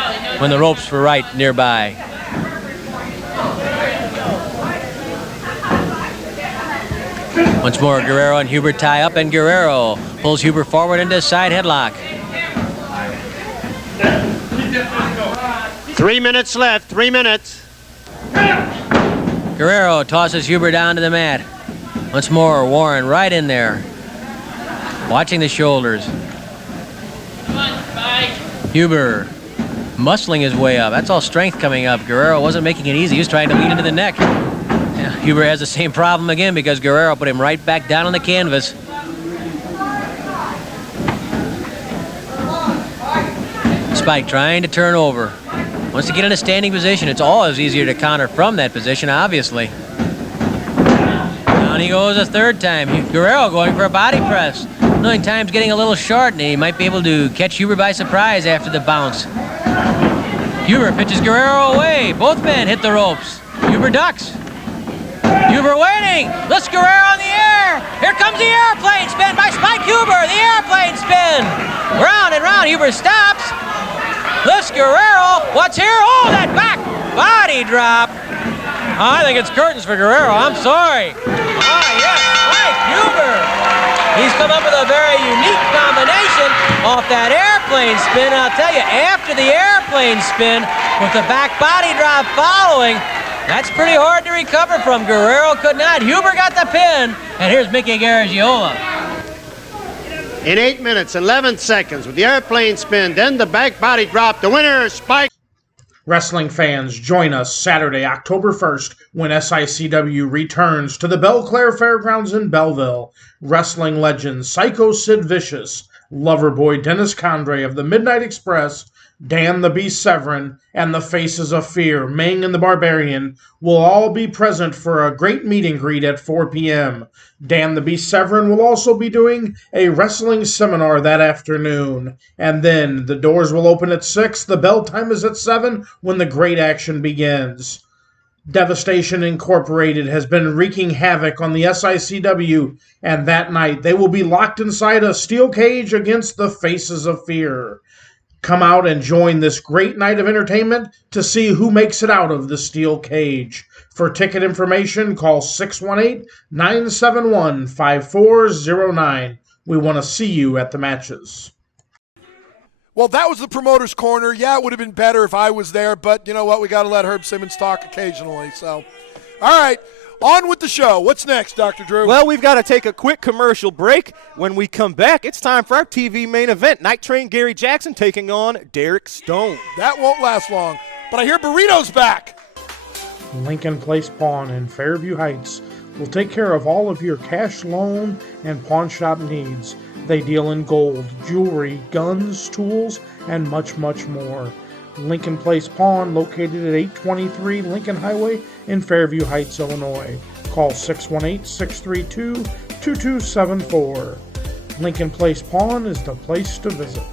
when the ropes were right nearby? Once more, Guerrero and Huber tie up, and Guerrero pulls Huber forward into a side headlock. 3 minutes left. 3 minutes. Guerrero tosses Huber down to the mat. Once more, Warren right in there, watching the shoulders. Huber muscling his way up. That's all strength coming up. Guerrero wasn't making it easy. He was trying to lean into the neck. Yeah, Huber has the same problem again because Guerrero put him right back down on the canvas. Spike trying to turn over. Wants to get in a standing position. It's always easier to counter from that position, obviously. Down he goes a third time. Guerrero going for a body press. Knowing time's getting a little short, and he might be able to catch Huber by surprise after the bounce. Huber pitches Guerrero away. Both men hit the ropes. Huber ducks. Huber waiting. Lifts Guerrero in the air. Here comes the airplane spin by Spike Huber. The airplane spin. Round and round. Huber stops. Lifts Guerrero. What's here? Oh, that back body drop. I think it's curtains for Guerrero. I'm sorry. Yes, Spike Huber. He's come up with a very unique combination off that airplane spin. I'll tell you, after the airplane spin with the back body drop following, that's pretty hard to recover from. Guerrero could not. Huber got the pin, and here's Mickey Garagiola. In 8 minutes, 11 seconds with the airplane spin, then the back body drop. The winner, Spike. Wrestling fans, join us Saturday, October 1st, when SICW returns to the Belclair Fairgrounds in Belleville. Wrestling legends Psycho Sid Vicious, Loverboy Dennis Condrey of the Midnight Express, Dan the Beast Severin, and the Faces of Fear, Ming and the Barbarian, will all be present for a great meet and greet at 4 p.m. Dan the Beast Severin will also be doing a wrestling seminar that afternoon. And then the doors will open at 6, the bell time is at 7 when the great action begins. Devastation Incorporated has been wreaking havoc on the SICW, and that night they will be locked inside a steel cage against the Faces of Fear. Come out and join this great night of entertainment to see who makes it out of the steel cage. For ticket information, call 618-971-5409. We want to see you at the matches. Well, that was the Promoter's Corner. Yeah, it would have been better if I was there, but you know what? We got to let Herb Simmons talk occasionally. So, all right, on with the show. What's next, Dr. Drew? Well, we've got to take a quick commercial break. When we come back, it's time for our TV main event. Night Train Gary Jackson taking on Derek Stone. That won't last long, but I hear Burrito's back. Lincoln Place Pawn in Fairview Heights will take care of all of your cash, loan, and pawn shop needs. They deal in gold, jewelry, guns, tools, and much, much more. Lincoln Place Pawn, located at 823 Lincoln Highway in Fairview Heights, Illinois. Call 618-632-2274. Lincoln Place Pawn is the place to visit.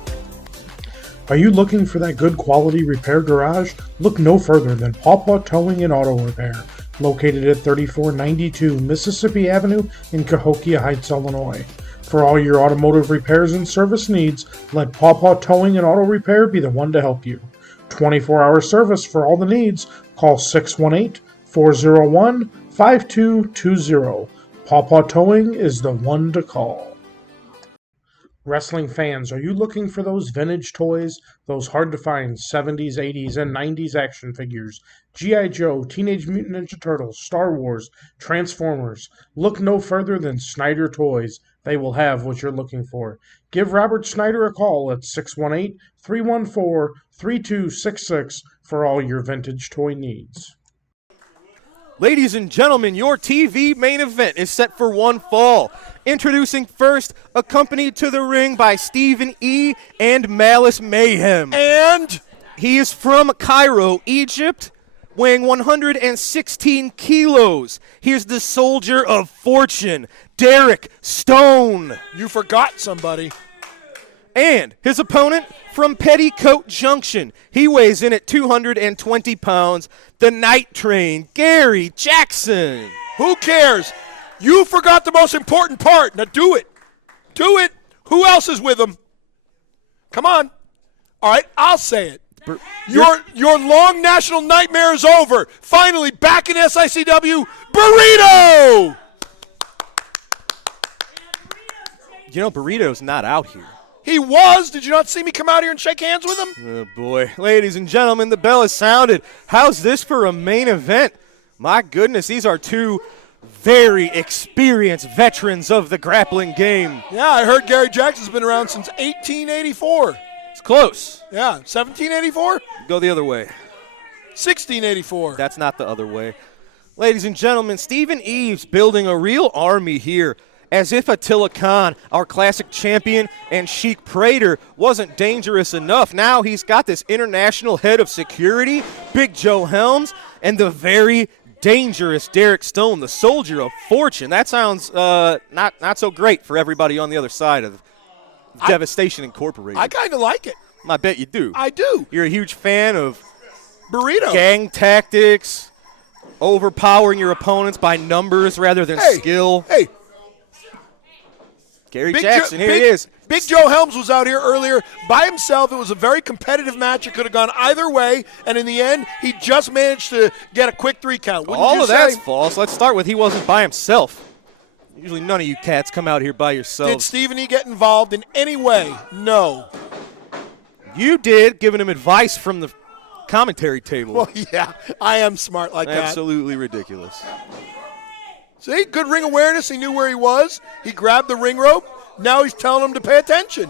Are you looking for that good quality repair garage? Look no further than Pawpaw Towing and Auto Repair, located at 3492 Mississippi Avenue in Cahokia Heights, Illinois. For all your automotive repairs and service needs, let Pawpaw Towing and Auto Repair be the one to help you. 24-hour service for all the needs. Call 618-401-5220. Pawpaw Towing is the one to call. Wrestling fans, are you looking for those vintage toys, those hard-to-find 70s, 80s, and 90s action figures? G.I. Joe, Teenage Mutant Ninja Turtles, Star Wars, Transformers. Look no further than Snyder Toys, They will have what you're looking for. Give Robert Snyder a call at 618-314-3266 for all your vintage toy needs. Ladies and gentlemen, your TV main event is set for one fall. Introducing first, accompanied to the ring by Stephen E. and Malice Mayhem. And he is from Cairo, Egypt, weighing 116 kilos. He is the soldier of fortune, Derek Stone. You forgot somebody. And his opponent from Petticoat Junction. He weighs in at 220 pounds, the Night Train, Gary Jackson. Who cares? You forgot the most important part. Now do it. Do it. Who else is with him? Come on. All right, I'll say it. Your long national nightmare is over. Finally, back in SICW, Burrito! You know, Burrito's not out here. He was. Did you not see me come out here and shake hands with him? Oh, boy. Ladies and gentlemen, the bell has sounded. How's this for a main event? My goodness, these are two very experienced veterans of the grappling game. Yeah, I heard Gary Jackson's been around since 1884. It's close. Yeah, 1784? Go the other way. 1684. That's not the other way. Ladies and gentlemen, Stephen Eves building a real army here. As if Attila Khan, our classic champion, and Sheik Prater wasn't dangerous enough. Now he's got this international head of security, Big Joe Helms, and the very dangerous Derek Stone, the soldier of fortune. That sounds not so great for everybody on the other side of Devastation Incorporated. I kind of like it. I bet you do. I do. You're a huge fan of Burrito. Gang tactics, overpowering your opponents by numbers rather than skill. Hey. Gary Jackson, here he is. Big Joe Helms was out here earlier by himself. It was a very competitive match. It could have gone either way, and in the end, he just managed to get a quick 3 count. All of that's false. Let's start with he wasn't by himself. Usually none of you cats come out here by yourselves. Did Stephen E. get involved in any way? No. You did, giving him advice from the commentary table. Well, yeah, I am smart like that. Absolutely ridiculous. See, good ring awareness. He knew where he was. He grabbed the ring rope. Now he's telling him to pay attention.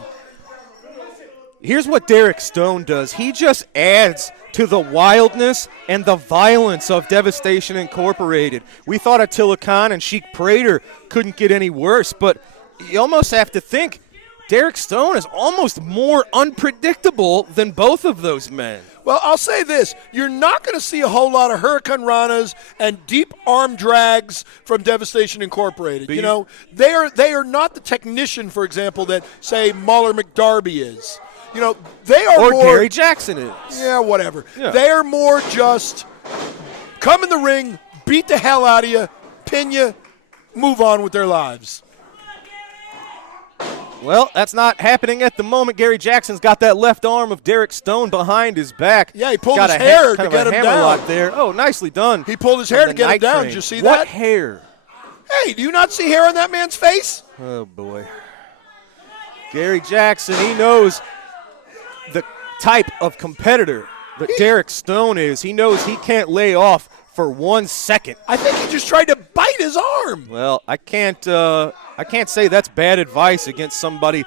Here's what Derek Stone does. He just adds to the wildness and the violence of Devastation Incorporated. We thought Attila Khan and Sheik Prater couldn't get any worse, but you almost have to think Derek Stone is almost more unpredictable than both of those men. Well, I'll say this. You're not going to see a whole lot of Hurricane Ranas and deep arm drags from Devastation Incorporated. You know, they are not the technician, for example, that, say, Muller McDarby is. You know, they are or more. Gary Jackson is. Yeah, whatever. Yeah. They are more just come in the ring, beat the hell out of you, pin you, move on with their lives. Well, that's not happening at the moment. Gary Jackson's got that left arm of Derek Stone behind his back. Yeah, he pulled his hair to get him down. Hammerlock there. Oh, nicely done. He pulled his hair to get him down. Did you see that? What hair? Hey, do you not see hair on that man's face? Oh, boy. Gary Jackson, he knows the type of competitor that Derek Stone is. He knows he can't lay off for 1 second. I think he just tried to bite his arm. Well, I can't say that's bad advice against somebody.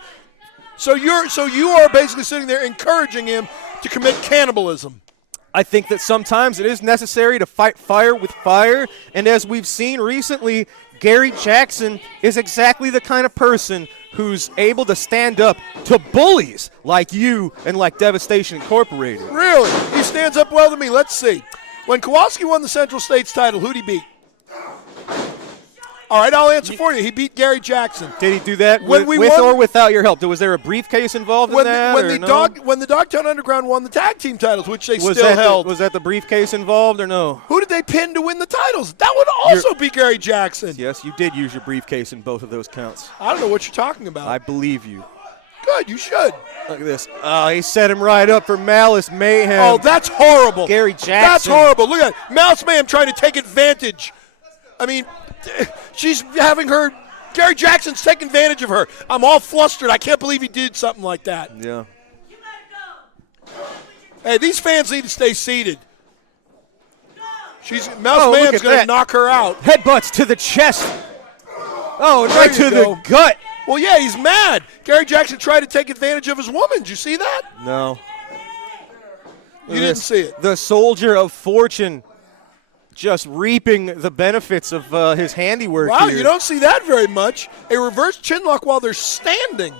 So you are basically sitting there encouraging him to commit cannibalism. I think that sometimes it is necessary to fight fire with fire, and as we've seen recently, Gary Jackson is exactly the kind of person who's able to stand up to bullies like you and like Devastation Incorporated. Really? He stands up well to me. Let's see. When Kowalski won the Central States title, who'd he beat? All right, I'll answer for you. He beat Gary Jackson. Did he do that with or without your help? Was there a briefcase involved in that? When the Dogtown Underground won the tag team titles, which they still held. Was that the briefcase involved or no? Who did they pin to win the titles? That would also be Gary Jackson. Yes, you did use your briefcase in both of those counts. I don't know what you're talking about. I believe you. Good, you should. Look at this. Oh, he set him right up for Malice Mayhem. Oh, that's horrible. Gary Jackson. That's horrible. Look at it. Malice Mayhem trying to take advantage. I mean, she's having her. Gary Jackson's taking advantage of her. I'm all flustered. I can't believe he did something like that. Yeah. Hey, these fans need to stay seated. Malice Mayhem's going to knock her out. Headbutts to the chest. Oh, right to the gut. Well, yeah, he's mad. Gary Jackson tried to take advantage of his woman. Did you see that? No. You didn't see it. The soldier of fortune just reaping the benefits of his handiwork Wow, here. you don't see that very much. A reverse chinlock while they're standing.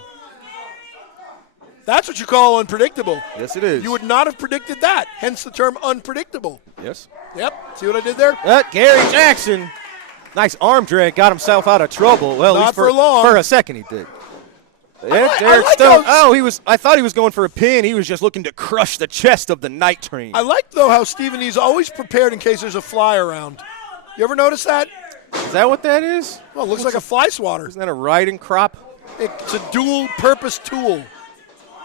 That's what you call unpredictable. Yes, it is. You would not have predicted that, hence the term unpredictable. Yes. Yep, see what I did there? Gary Jackson, nice arm drag, got himself out of trouble. Well, at Not least for long. For a second he did. Yeah, I Derek like Stone. how- I thought he was going for a pin. He was just looking to crush the chest of the Night Train. I like, though, how Stephen E's always prepared in case there's a fly around. You ever notice that? Is that what that is? Well, it looks like a fly swatter. Isn't that a riding crop? It's a dual-purpose tool.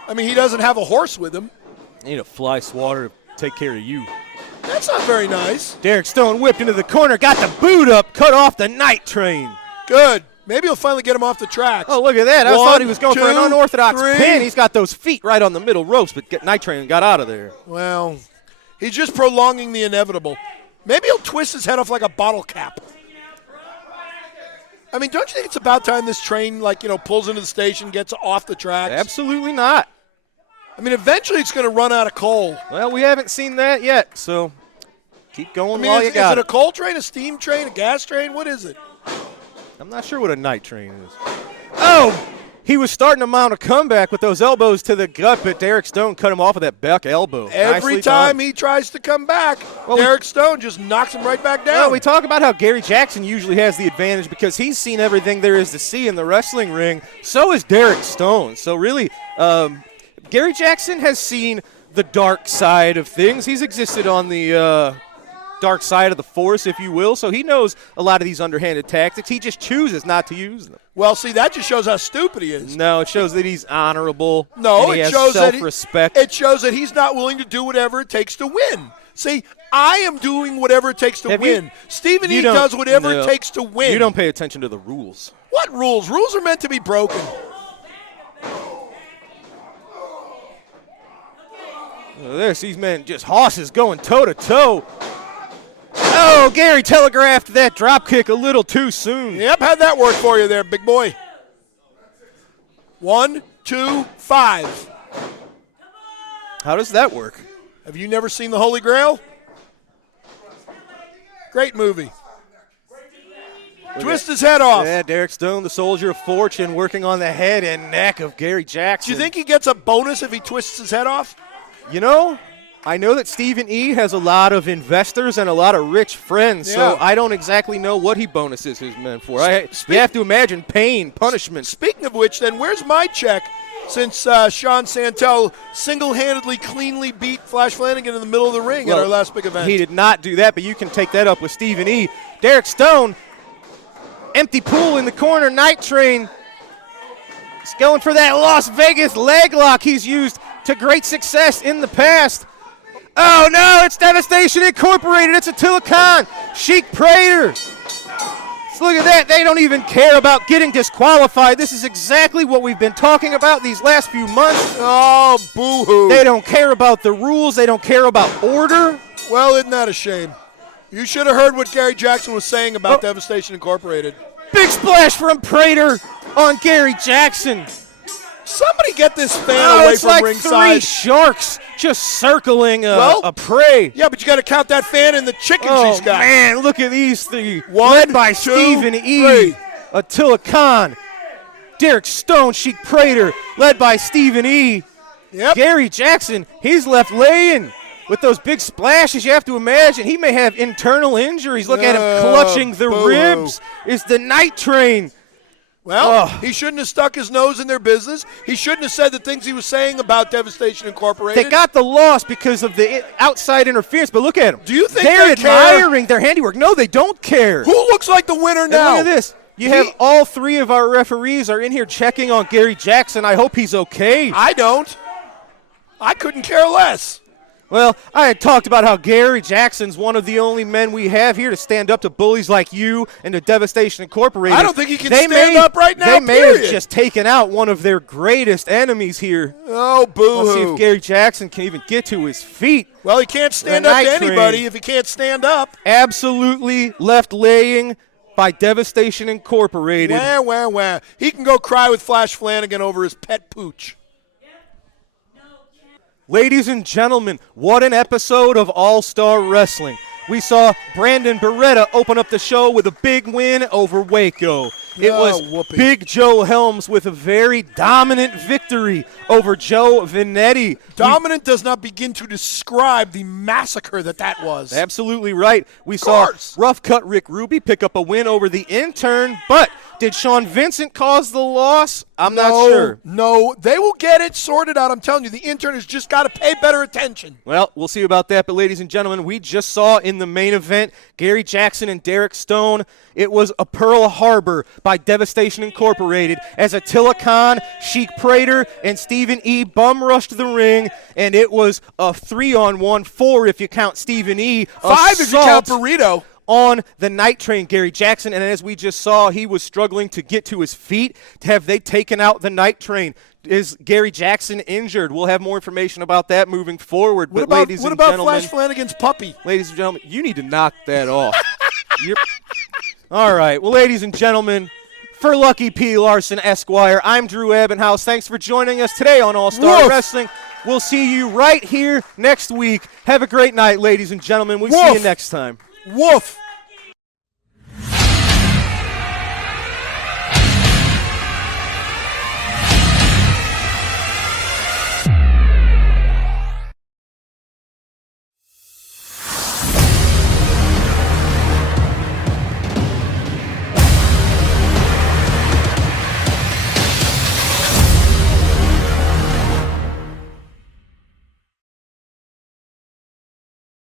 I mean, he doesn't have a horse with him. You need a fly swatter to take care of you. That's not very nice. Derek Stone whipped into the corner, got the boot up, cut off the Night Train. Good. Maybe he'll finally get him off the tracks. Oh, look at that. I One, thought he was going for an two, unorthodox three. pin. He's got those feet right on the middle ropes, but Night Train got out of there. Well, he's just prolonging the inevitable. Maybe he'll twist his head off like a bottle cap. I mean, don't you think it's about time this train, pulls into the station, gets off the tracks? Absolutely not. I mean, eventually it's going to run out of coal. Well, we haven't seen that yet, so keep going I mean, while you is got it a coal train, a steam train, a gas train? What is it? I'm not sure what a Night Train is. Oh! He was starting to mount a comeback with those elbows to the gut, but Derek Stone cut him off with that back elbow. Every Nicely time done. he tries to come back, Well, Derek Stone just knocks him right back down. Well, we talk about how Gary Jackson usually has the advantage because he's seen everything there is to see in the wrestling ring. So is Derek Stone. So really, Gary Jackson has seen the dark side of things. He's existed on the dark side of the force, if you will. So he knows a lot of these underhanded tactics. He just chooses not to use them. Well, see, that just shows how stupid he is. No, it shows that he's honorable. No, and he it has shows that self-respect. it shows that he's not willing to do whatever it takes to win. See, I am doing whatever it takes to Have you- win. Stephen You E don't- does whatever no. it takes to win. You don't pay attention to the rules. What rules? Rules are meant to be broken. There's these men just horses going toe-to-toe. Oh, Gary telegraphed that drop kick a little too soon. Yep, how'd that work for you there, big boy? 1, 2, 5. How does that work? Have you never seen The Holy Grail? Great movie. Twist his head off. Yeah, Derek Stone, the soldier of fortune, working on the head and neck of Gary Do Jackson. you think he gets a bonus if he twists his head off? You know, I know that Stephen E. has a lot of investors and a lot of rich friends, so Yeah. I don't exactly know what he bonuses his men for. You have to imagine pain, punishment. Speaking of which, then, where's my check since Sean Santel single-handedly, cleanly beat Flash Flanagan in the middle of the ring at our last big event? He did not do that, but you can take that up with Stephen E. Derek Stone, empty pool in the corner, Night Train. He's going for that Las Vegas leg lock he's used to great success in the past. Oh, no, it's Devastation Incorporated. It's Attila Khan, Sheik Prater. So look at that. They don't even care about getting disqualified. This is exactly what we've been talking about these last few months. Oh, boo-hoo. They don't care about the rules. They don't care about order. Well, isn't that a shame? You should have heard what Gary Jackson was saying about Devastation Incorporated. Big splash from Prater on Gary Jackson. Somebody get this fan Oh, away it's from like ringside. three sharks just circling Well, a prey. Yeah, but you got to count that fan and the chicken Oh, she's got. man, look at these three. One, Led by two, Stephen E., three. Attila Khan, Derek Stone, Sheik Prater, led by Stephen E. Yep. Gary Jackson, he's left laying. With those big splashes, you have to imagine he may have internal injuries. Look at him clutching the boo-hoo. ribs. It's the Night Train. Well, Oh. he shouldn't have stuck his nose in their business. He shouldn't have said the things he was saying about Devastation Incorporated. They got the loss because of the outside interference, but look at them. Do you think they're they care? admiring their handiwork? No, they don't care. Who looks like the winner And now? look at this. You have all three of our referees are in here checking on Gary Jackson. I hope he's okay. I don't. I couldn't care less. Well, I had talked about how Gary Jackson's one of the only men we have here to stand up to bullies like you and to Devastation Incorporated. I don't think he can stand up right now, They may period. have just taken out one of their greatest enemies here. Oh, Let's see boo-hoo. if Gary Jackson can even get to his feet. Well, he can't stand The up to Night Train. anybody if he can't stand up. Absolutely left laying by Devastation Incorporated. Wah. He can go cry with Flash Flanagan over his pet pooch. Ladies and gentlemen, what an episode of All-Star Wrestling. We saw Brandon Beretta open up the show with a big win over Waco. It was whoopee. Big Joe Helms with a very dominant victory over Joe Venetti. Dominant does not begin to describe the massacre that was. Absolutely right. We saw Rough Cut Rick Ruby pick up a win over the Intern, but did Sean Vincent cause the loss? I'm not sure. No, they will get it sorted out. I'm telling you, the Intern has just got to pay better attention. Well, we'll see about that. But, ladies and gentlemen, we just saw in the main event Gary Jackson and Derek Stone. It was a Pearl Harbor by Devastation Incorporated as Attila Khan, Sheik Prater, and Stephen E. bum rushed the ring, and it was a 3-on-1, 4 if you count Stephen E. 5 if you count Burrito. On the Night Train, Gary Jackson, and as we just saw, he was struggling to get to his feet. Have they taken out the Night Train? Is Gary Jackson injured? We'll have more information about that moving forward. What but about Flash Flanagan's puppy? Ladies and gentlemen, you need to knock that off. All right. Well, ladies and gentlemen, for Lucky P. Larson, Esquire, I'm Drew Ebenhouse. Thanks for joining us today on All-Star Wrestling. We'll see you right here next week. Have a great night, ladies and gentlemen. We'll see you next time. Woof.